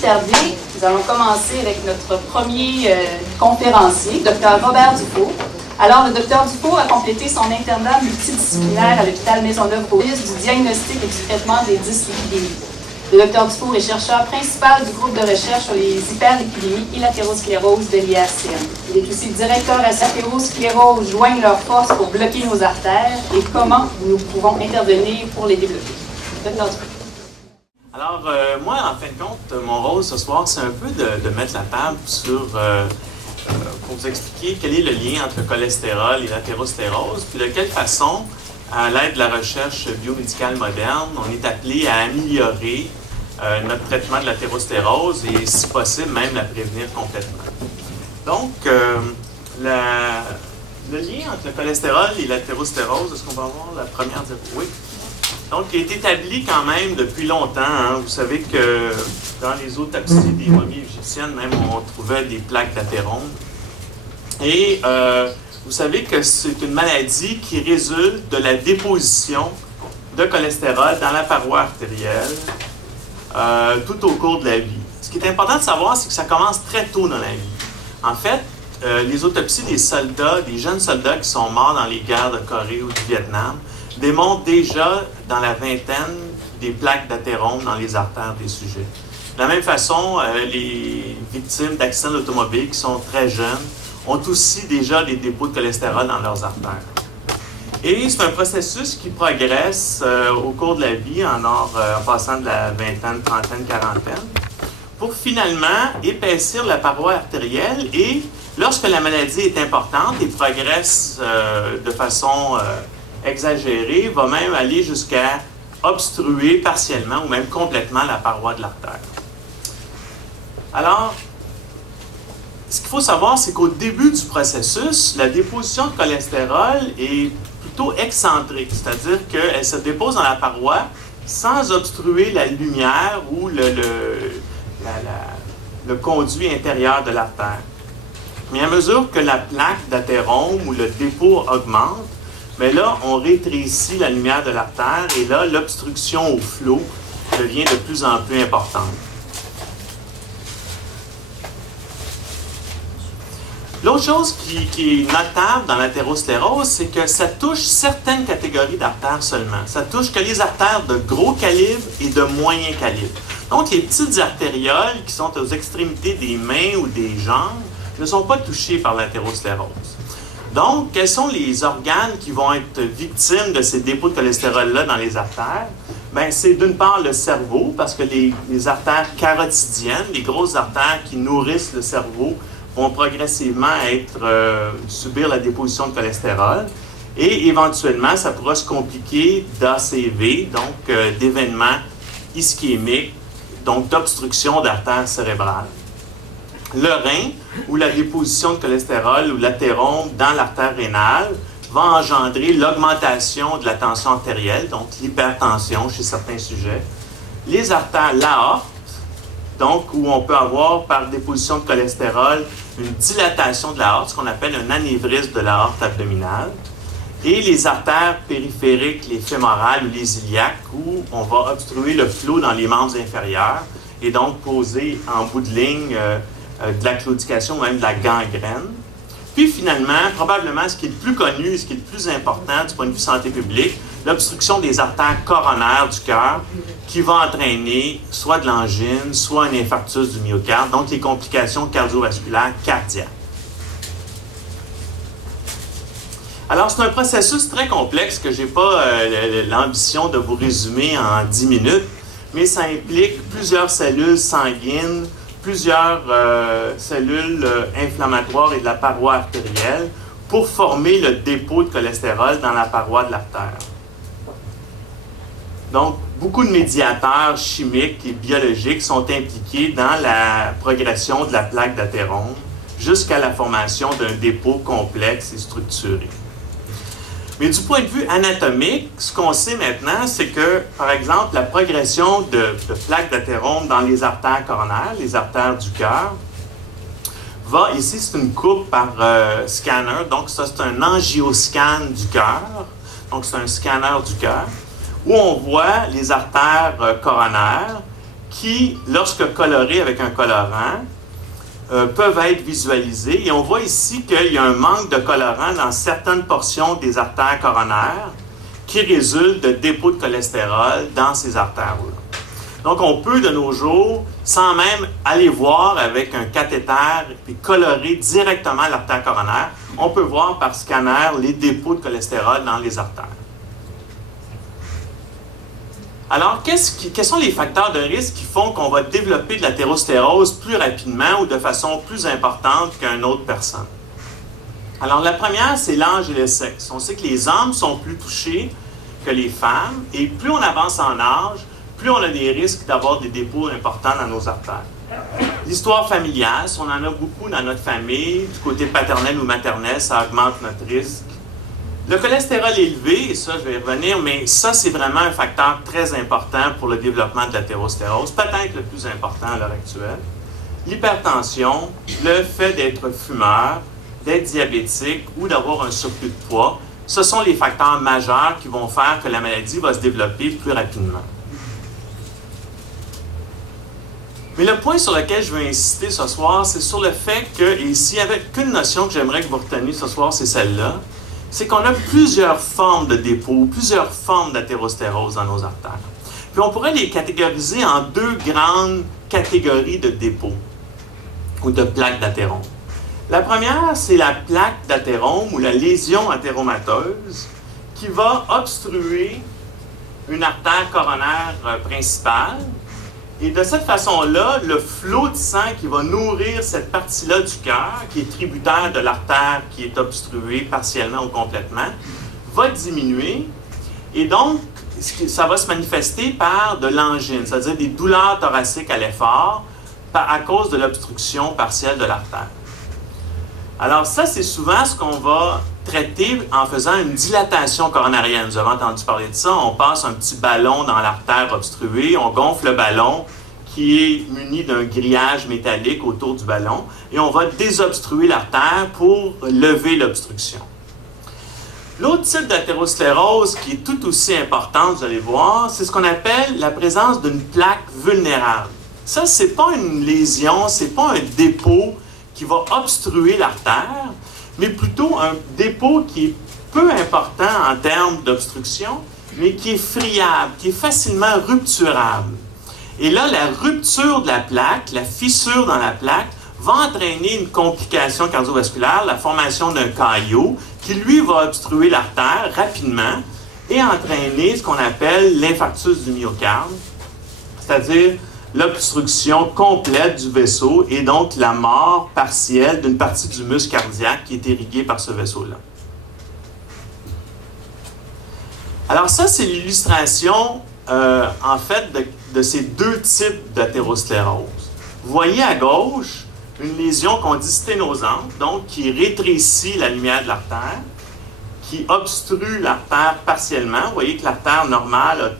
Tarder, nous allons commencer avec notre premier conférencier, Dr Robert Dufault. Alors, le Dr Dufault a complété son internat multidisciplinaire à l'hôpital Maisonneuve-Royus du diagnostic et du traitement des dyslipidémies. Le Dr Dufault est chercheur principal du groupe de recherche sur les hyperlipidémies et l'athérosclérose de l'IRCN. Il est aussi directeur à l'athérosclérose, joignent leurs forces pour bloquer nos artères et comment nous pouvons intervenir pour les débloquer. Dr Dufault. Alors, moi, en fin de compte, mon rôle ce soir, c'est un peu de mettre la table pour vous expliquer quel est le lien entre le cholestérol et l'athérosclérose, puis de quelle façon, à l'aide de la recherche biomédicale moderne, on est appelé à améliorer notre traitement de l'athérosclérose et, si possible, même la prévenir complètement. Donc, le lien entre le cholestérol et l'athérosclérose, est-ce qu'on va avoir la première diapositive? Oui. Donc, il est établi quand même depuis longtemps. Hein. Vous savez que dans les autopsies des momies égyptiennes, même, on trouvait des plaques d'athérome. Et vous savez que c'est une maladie qui résulte de la déposition de cholestérol dans la paroi artérielle tout au cours de la vie. Ce qui est important de savoir, c'est que ça commence très tôt dans la vie. En fait, les autopsies des soldats, des jeunes soldats qui sont morts dans les guerres de Corée ou du Vietnam, démontrent déjà dans la vingtaine des plaques d'athérome dans les artères des sujets. De la même façon, les victimes d'accidents d'automobile qui sont très jeunes ont aussi déjà des dépôts de cholestérol dans leurs artères. Et c'est un processus qui progresse au cours de la vie, en passant de la vingtaine, trentaine, quarantaine, pour finalement épaissir la paroi artérielle et, lorsque la maladie est importante et progresse de façon exagéré, va même aller jusqu'à obstruer partiellement ou même complètement la paroi de l'artère. Alors, ce qu'il faut savoir, c'est qu'au début du processus, la déposition de cholestérol est plutôt excentrique, c'est-à-dire qu'elle se dépose dans la paroi sans obstruer la lumière ou le conduit intérieur de l'artère. Mais à mesure que la plaque d'athérome ou le dépôt augmente, mais là, on rétrécit la lumière de l'artère et là, l'obstruction au flot devient de plus en plus importante. L'autre chose qui est notable dans l'athérosclérose, c'est que ça touche certaines catégories d'artères seulement. Ça touche que les artères de gros calibre et de moyen calibre. Donc, les petites artérioles qui sont aux extrémités des mains ou des jambes ne sont pas touchées par l'athérosclérose. Donc, quels sont les organes qui vont être victimes de ces dépôts de cholestérol-là dans les artères? Bien, c'est d'une part le cerveau, parce que les artères carotidiennes, les grosses artères qui nourrissent le cerveau, vont progressivement subir la déposition de cholestérol. Et éventuellement, ça pourra se compliquer d'ACV, donc d'événements ischémiques, donc d'obstruction d'artères cérébrales. Le rein, ou la déposition de cholestérol ou l'athérome dans l'artère rénale, va engendrer l'augmentation de la tension artérielle, donc l'hypertension chez certains sujets. Les artères, l'aorte, donc où on peut avoir par déposition de cholestérol une dilatation de l'aorte, ce qu'on appelle un anévrisme de l'aorte abdominale. Et les artères périphériques, les fémorales ou les iliaques, où on va obstruer le flot dans les membres inférieurs et donc poser en bout de ligne de la claudication ou même de la gangrène. Puis finalement, probablement ce qui est le plus connu, ce qui est le plus important du point de vue santé publique, l'obstruction des artères coronaires du cœur qui va entraîner soit de l'angine, soit un infarctus du myocarde, donc les complications cardiovasculaires cardiaques. Alors, c'est un processus très complexe que je n'ai pas l'ambition de vous résumer en 10 minutes, mais ça implique plusieurs cellules sanguines, plusieurs cellules inflammatoires et de la paroi artérielle pour former le dépôt de cholestérol dans la paroi de l'artère. Donc, beaucoup de médiateurs chimiques et biologiques sont impliqués dans la progression de la plaque d'athérome jusqu'à la formation d'un dépôt complexe et structuré. Mais du point de vue anatomique, ce qu'on sait maintenant, c'est que, par exemple, la progression de plaques d'athérome dans les artères coronaires, les artères du cœur, va, ici c'est une coupe par scanner, donc ça c'est un angioscan du cœur, donc c'est un scanner du cœur, où on voit les artères coronaires qui, lorsque colorés avec un colorant, peuvent être visualisés. Et on voit ici qu'il y a un manque de colorant dans certaines portions des artères coronaires qui résulte de dépôts de cholestérol dans ces artères-là. Donc, on peut, de nos jours, sans même aller voir avec un cathéter et colorer directement l'artère coronaire, on peut voir par scanner les dépôts de cholestérol dans les artères. Alors, quels sont les facteurs de risque qui font qu'on va développer de l'athérosclérose plus rapidement ou de façon plus importante qu'une autre personne? Alors, la première, c'est l'âge et le sexe. On sait que les hommes sont plus touchés que les femmes, et plus on avance en âge, plus on a des risques d'avoir des dépôts importants dans nos artères. L'histoire familiale, si on en a beaucoup dans notre famille, du côté paternel ou maternel, ça augmente notre risque. Le cholestérol élevé, et ça, je vais y revenir, mais ça, c'est vraiment un facteur très important pour le développement de l'athérosclérose, peut-être le plus important à l'heure actuelle. L'hypertension, le fait d'être fumeur, d'être diabétique ou d'avoir un surplus de poids, ce sont les facteurs majeurs qui vont faire que la maladie va se développer plus rapidement. Mais le point sur lequel je veux insister ce soir, c'est sur le fait que, et s'il n'y avait qu'une notion que j'aimerais que vous reteniez ce soir, c'est celle-là, c'est qu'on a plusieurs formes de dépôts, plusieurs formes d'athérosclérose dans nos artères. Puis on pourrait les catégoriser en deux grandes catégories de dépôts ou de plaques d'athérome. La première, c'est la plaque d'athérome ou la lésion athéromateuse qui va obstruer une artère coronaire principale. Et de cette façon-là, le flot de sang qui va nourrir cette partie-là du cœur, qui est tributaire de l'artère qui est obstruée partiellement ou complètement, va diminuer. Et donc, ça va se manifester par de l'angine, c'est-à-dire des douleurs thoraciques à l'effort à cause de l'obstruction partielle de l'artère. Alors ça, c'est souvent ce qu'on va traiter en faisant une dilatation coronarienne. Vous avez entendu parler de ça. On passe un petit ballon dans l'artère obstruée, on gonfle le ballon qui est muni d'un grillage métallique autour du ballon et on va désobstruer l'artère pour lever l'obstruction. L'autre type d'athérosclérose qui est tout aussi importante, vous allez voir, c'est ce qu'on appelle la présence d'une plaque vulnérable. Ça, ce n'est pas une lésion, ce n'est pas un dépôt qui va obstruer l'artère, mais plutôt un dépôt qui est peu important en termes d'obstruction, mais qui est friable, qui est facilement rupturable. Et là, la rupture de la plaque, la fissure dans la plaque, va entraîner une complication cardiovasculaire, la formation d'un caillot, qui lui va obstruer l'artère rapidement et entraîner ce qu'on appelle l'infarctus du myocarde, c'est-à-dire l'obstruction complète du vaisseau et donc la mort partielle d'une partie du muscle cardiaque qui est irrigué par ce vaisseau-là. Alors ça, c'est l'illustration, en fait, de ces deux types d'athérosclérose. Vous voyez à gauche une lésion qu'on dit sténosante, donc qui rétrécit la lumière de l'artère, qui obstrue l'artère partiellement. Vous voyez que l'artère normale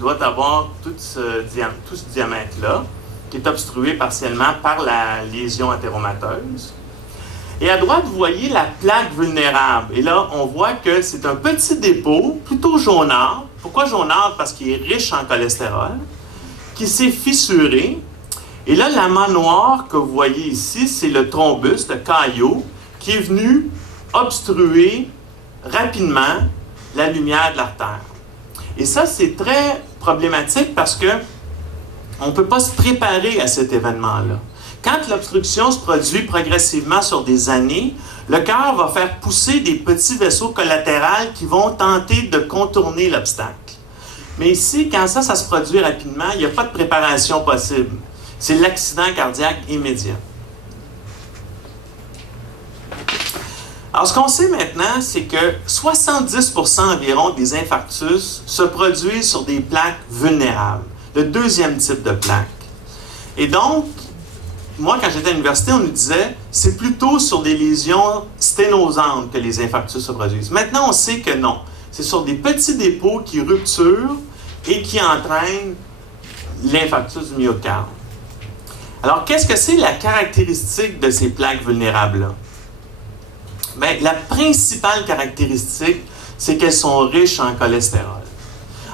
doit avoir tout ce diamètre-là, qui est obstrué partiellement par la lésion athéromateuse. Et à droite, vous voyez la plaque vulnérable. Et là, on voit que c'est un petit dépôt, plutôt jaunâtre. Pourquoi jaunâtre? Parce qu'il est riche en cholestérol, qui s'est fissuré. Et là, l'amas noir que vous voyez ici, c'est le thrombus, le caillot, qui est venu obstruer rapidement la lumière de l'artère. Et ça, c'est très problématique parce que on ne peut pas se préparer à cet événement-là. Quand l'obstruction se produit progressivement sur des années, le cœur va faire pousser des petits vaisseaux collatéraux qui vont tenter de contourner l'obstacle. Mais ici, quand ça se produit rapidement, il n'y a pas de préparation possible. C'est l'accident cardiaque immédiat. Alors, ce qu'on sait maintenant, c'est que 70% environ des infarctus se produisent sur des plaques vulnérables, le deuxième type de plaque. Et donc, moi, quand j'étais à l'université, on nous disait c'est plutôt sur des lésions sténosantes que les infarctus se produisent. Maintenant, on sait que non. C'est sur des petits dépôts qui rupturent et qui entraînent l'infarctus du myocarde. Alors, qu'est-ce que c'est la caractéristique de ces plaques vulnérables-là? Bien, la principale caractéristique, c'est qu'elles sont riches en cholestérol.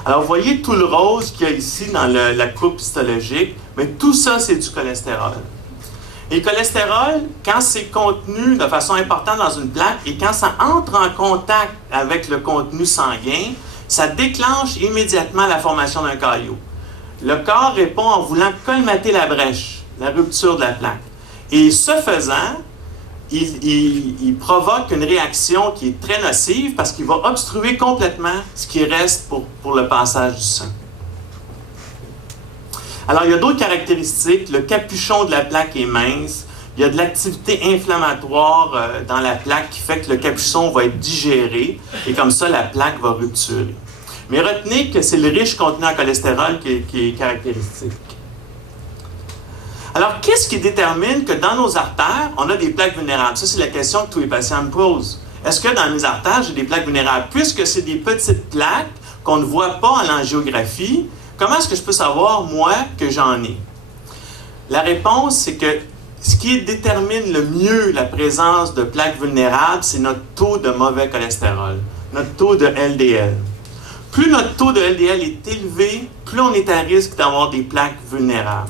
Alors, vous voyez tout le rose qu'il y a ici dans la coupe histologique, mais tout ça, c'est du cholestérol. Et le cholestérol, quand c'est contenu de façon importante dans une plaque et quand ça entre en contact avec le contenu sanguin, ça déclenche immédiatement la formation d'un caillot. Le corps répond en voulant colmater la brèche, la rupture de la plaque. Et ce faisant, il provoque une réaction qui est très nocive parce qu'il va obstruer complètement ce qui reste pour le passage du sang. Alors, il y a d'autres caractéristiques. Le capuchon de la plaque est mince. Il y a de l'activité inflammatoire dans la plaque qui fait que le capuchon va être digéré et comme ça, la plaque va rupturer. Mais retenez que c'est le riche contenu en cholestérol qui est caractéristique. Alors, qu'est-ce qui détermine que dans nos artères, on a des plaques vulnérables? Ça, c'est la question que tous les patients me posent. Est-ce que dans mes artères, j'ai des plaques vulnérables? Puisque c'est des petites plaques qu'on ne voit pas en angiographie, comment est-ce que je peux savoir, moi, que j'en ai? La réponse, c'est que ce qui détermine le mieux la présence de plaques vulnérables, c'est notre taux de mauvais cholestérol, notre taux de LDL. Plus notre taux de LDL est élevé, plus on est à risque d'avoir des plaques vulnérables.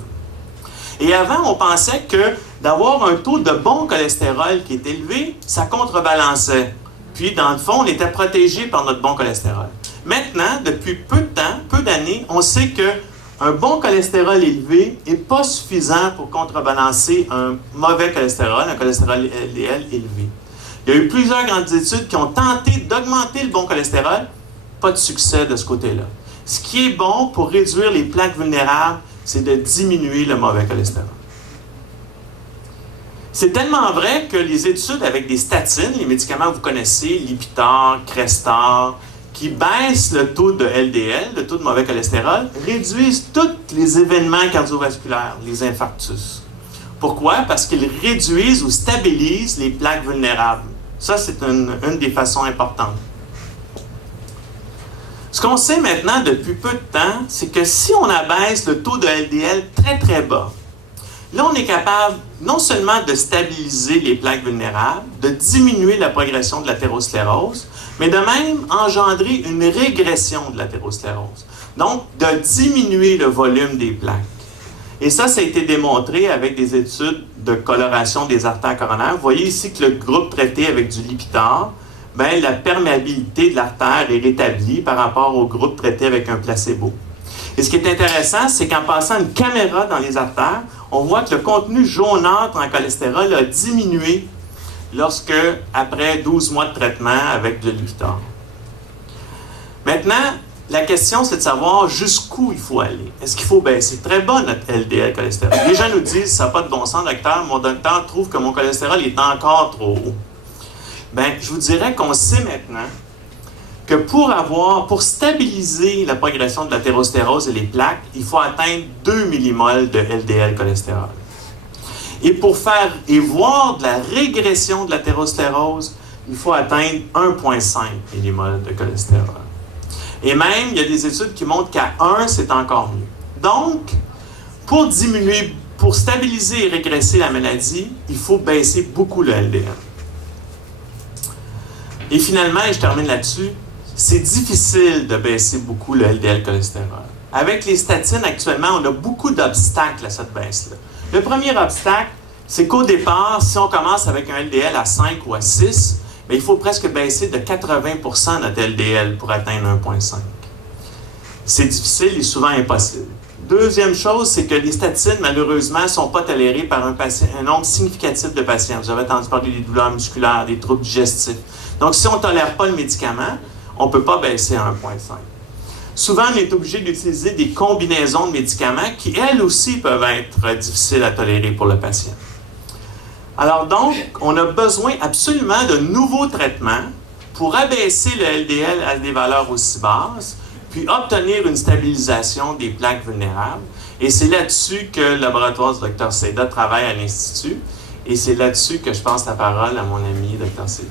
Et avant, on pensait que d'avoir un taux de bon cholestérol qui est élevé, ça contrebalançait. Puis, dans le fond, on était protégé par notre bon cholestérol. Maintenant, depuis peu de temps, peu d'années, on sait qu'un bon cholestérol élevé n'est pas suffisant pour contrebalancer un mauvais cholestérol, un cholestérol LDL élevé. Il y a eu plusieurs grandes études qui ont tenté d'augmenter le bon cholestérol, pas de succès de ce côté-là. Ce qui est bon pour réduire les plaques vulnérables, c'est de diminuer le mauvais cholestérol. C'est tellement vrai que les études avec des statines, les médicaments que vous connaissez, Lipitor, Crestor, qui baissent le taux de LDL, le taux de mauvais cholestérol, réduisent tous les événements cardiovasculaires, les infarctus. Pourquoi? Parce qu'ils réduisent ou stabilisent les plaques vulnérables. Ça, c'est une des façons importantes. Ce qu'on sait maintenant depuis peu de temps, c'est que si on abaisse le taux de LDL très très bas, là on est capable non seulement de stabiliser les plaques vulnérables, de diminuer la progression de l'athérosclérose, mais de même engendrer une régression de l'athérosclérose. Donc, de diminuer le volume des plaques. Et ça a été démontré avec des études de coloration des artères coronaires. Vous voyez ici que le groupe traité avec du Lipitor, bien, la perméabilité de l'artère est rétablie par rapport au groupe traité avec un placebo. Et ce qui est intéressant, c'est qu'en passant une caméra dans les artères, on voit que le contenu jaunâtre en cholestérol a diminué lorsque, après 12 mois de traitement avec de Lipitor. Maintenant, la question, c'est de savoir jusqu'où il faut aller. Est-ce qu'il faut baisser très bas notre LDL cholestérol? Les gens nous disent, ça n'a pas de bon sens, docteur. Mon docteur trouve que mon cholestérol est encore trop haut. Bien, je vous dirais qu'on sait maintenant que pour stabiliser la progression de l'athérosclérose et les plaques, il faut atteindre 2 millimoles de LDL cholestérol. Et pour voir de la régression de l'athérosclérose, il faut atteindre 1,5 millimoles de cholestérol. Et même, il y a des études qui montrent qu'à 1, c'est encore mieux. Donc, pour stabiliser et régresser la maladie, il faut baisser beaucoup le LDL. Et finalement, et je termine là-dessus, c'est difficile de baisser beaucoup le LDL cholestérol. Avec les statines, actuellement, on a beaucoup d'obstacles à cette baisse-là. Le premier obstacle, c'est qu'au départ, si on commence avec un LDL à 5 ou à 6, bien, il faut presque baisser de 80% notre LDL pour atteindre 1,5. C'est difficile et souvent impossible. Deuxième chose, c'est que les statines, malheureusement, ne sont pas tolérées par un nombre significatif de patients. Vous avez entendu parler des douleurs musculaires, des troubles digestifs. Donc, si on ne tolère pas le médicament, on ne peut pas baisser à 1,5. Souvent, on est obligé d'utiliser des combinaisons de médicaments qui, elles aussi, peuvent être difficiles à tolérer pour le patient. Alors donc, on a besoin absolument de nouveaux traitements pour abaisser le LDL à des valeurs aussi basses, puis obtenir une stabilisation des plaques vulnérables. Et c'est là-dessus que le laboratoire du Dr Seda travaille à l'Institut. Et c'est là-dessus que je passe la parole à mon ami Dr Seda.